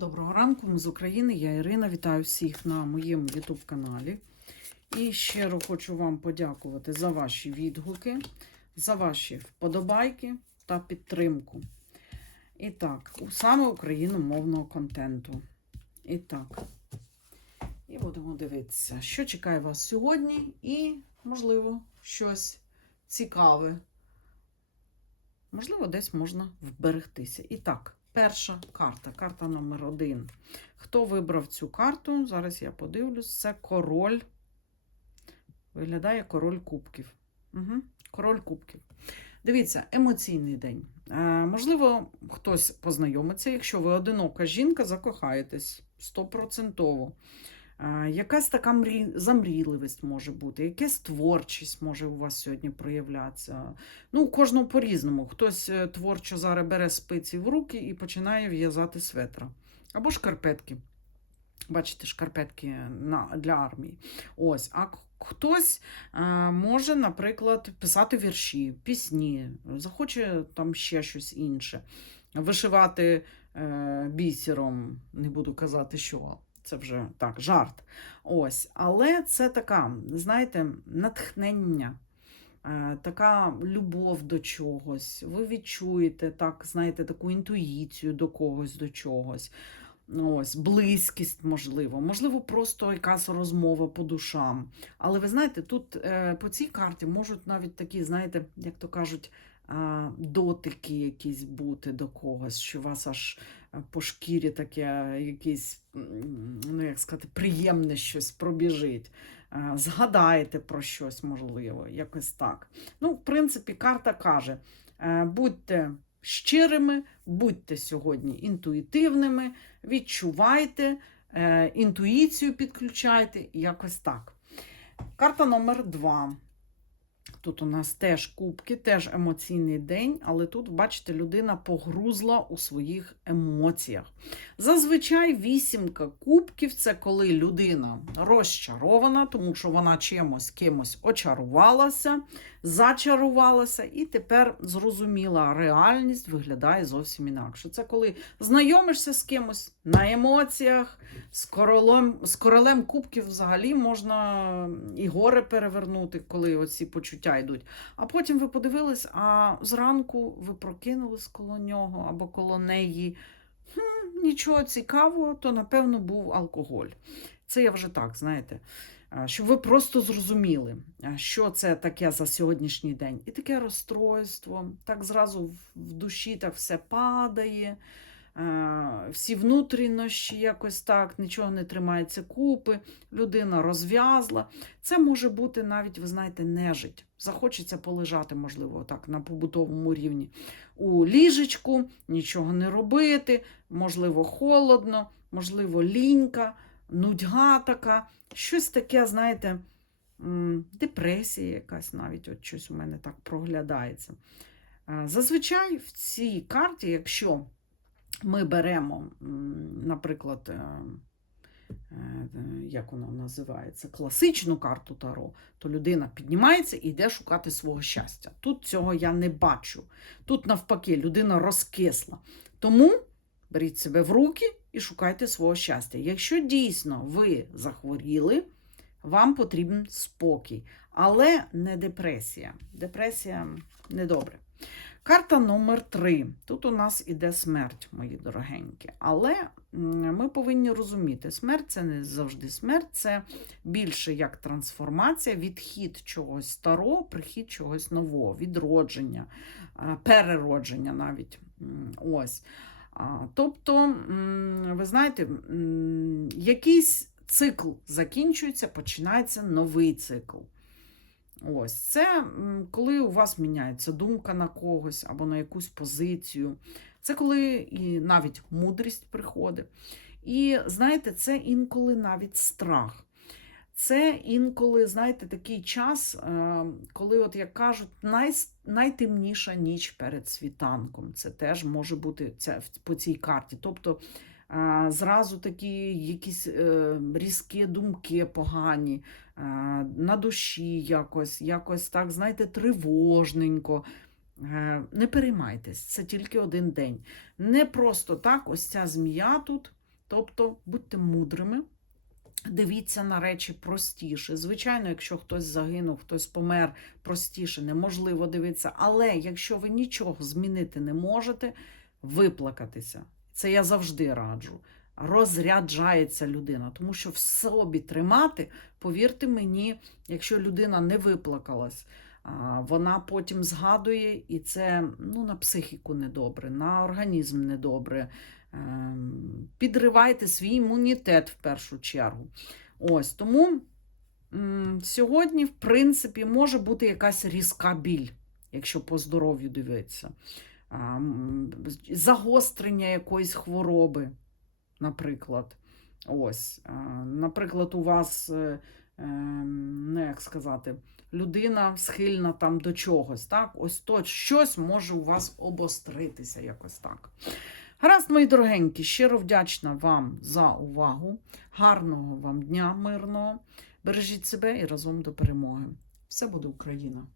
Доброго ранку, ми з України. Я Ірина. Вітаю всіх на моєму YouTube каналі. І щиро хочу вам подякувати за ваші відгуки, за ваші вподобайки та підтримку. І так, саме україномовного контенту. І так, і будемо дивитися, що чекає вас сьогодні, і, можливо, щось цікаве. Можливо, десь можна вберегтися. І так, перша карта, карта номер один. Хто вибрав цю карту? Зараз я подивлюсь. Це король. Виглядає король кубків. Угу. Король кубків. Дивіться, емоційний день. Е, можливо, хтось познайомиться, якщо ви одинока жінка, закохаєтесь стопроцентово. Якась така мрій... замрійливість може бути, якась творчість може у вас сьогодні проявлятися. Ну, кожного по-різному. Хтось е, творчо зараз бере спиці в руки і починає в'язати светра. Або шкарпетки. Бачите, шкарпетки на, для армії. Ось. А хтось е, може, наприклад, писати вірші, пісні, захоче там ще щось інше. Вишивати е, бісером, не буду казати, що. Це вже так, жарт. Ось. Але це така, знаєте, натхнення, е, така любов до чогось. Ви відчуєте так, знаєте, таку інтуїцію до когось, до чогось. Ось, близькість, можливо, можливо, просто якась розмова по душам. Але ви знаєте, тут е, по цій карті можуть навіть такі, знаєте, як то кажуть, дотики якісь бути до когось, що вас аж по шкірі таке якесь, ну як сказати, приємне щось пробіжить. Згадаєте про щось, можливо, якось так. Ну, в принципі, карта каже: е, будьте щирими, будьте сьогодні інтуїтивними, відчувайте, е, інтуїцію підключайте, якось так. Карта номер два. Тут у нас теж кубки, теж емоційний день, але тут, бачите, людина погрузла у своїх емоціях. Зазвичай вісімка кубків це коли людина розчарована, тому що вона чимось кимось очарувалася, зачарувалася, і тепер зрозуміла, реальність виглядає зовсім інакше. Це коли знайомишся з кимось на емоціях, з королем, з королем кубків взагалі можна і гори перевернути, коли оці почуття йдуть. А потім ви подивились, а зранку ви прокинулись коло нього або коло неї. Хм, нічого цікавого, то напевно був алкоголь. Це я вже так, знаєте, щоб ви просто зрозуміли, що це таке за сьогоднішній день. І таке розстройство, так зразу в душі так все падає. Е, Всі внутрішні якось так, нічого не тримається купи, людина розв'язла. Це може бути навіть, ви знаєте, нежить. Захочеться полежати, можливо, так, на побутовому рівні. У ліжечку, нічого не робити, можливо, холодно, можливо, лінька, нудьга така, щось таке, знаєте, депресія якась навіть, от щось у мене так проглядається. Е, Зазвичай в цій карті, якщо ми беремо, наприклад, е, е, як вона називається, класичну карту Таро, то людина піднімається і йде шукати свого щастя. Тут цього я не бачу. Тут, навпаки, людина розкисла. Тому беріть себе в руки і шукайте свого щастя. Якщо дійсно ви захворіли, вам потрібен спокій, але не депресія. Депресія недобре. Карта номер три. Тут у нас іде смерть, мої дорогенькі. Але ми повинні розуміти, смерть це не завжди смерть, це більше як трансформація, відхід чогось старого, прихід чогось нового, відродження, переродження навіть. Ось. Тобто, ви знаєте, якийсь цикл закінчується, починається новий цикл. Ось це коли у вас міняється думка на когось або на якусь позицію. Це коли і навіть мудрість приходить. І знаєте, це інколи навіть страх. Це інколи, знаєте, такий час, е, коли, от як кажуть, най, найтемніша ніч перед світанком. Це теж може бути це, по цій карті. Тобто зразу такі якісь е, різкі думки погані, на душі якось, якось так, знаєте, тривожненько. Е, Не переймайтесь, це тільки один день. Не просто так, ось ця змія тут Тобто будьте мудрими, дивіться на речі простіше. Звичайно, якщо хтось загинув, хтось помер простіше, неможливо дивитися. Але якщо ви нічого змінити не можете, виплакатися. Це я завжди раджу. Розряджається людина, тому що в собі тримати, повірте мені, якщо людина не виплакалась, вона потім згадує, і це ну, на психіку недобре, на організм недобре. Ем, Підривайте свій імунітет в першу чергу. Ось тому сьогодні, в принципі, може бути якась різка біль, якщо по здоров'ю дивитися. Загострення якоїсь хвороби, наприклад. Ось, наприклад, у вас, е, ем, ну як сказати, людина схильна там до чогось, так? Ось то щось може у вас обостритися якось так. Гаразд, мої дорогенькі, щиро вдячна вам за увагу. Гарного вам дня мирного. Бережіть себе і разом до перемоги. Все буде Україна!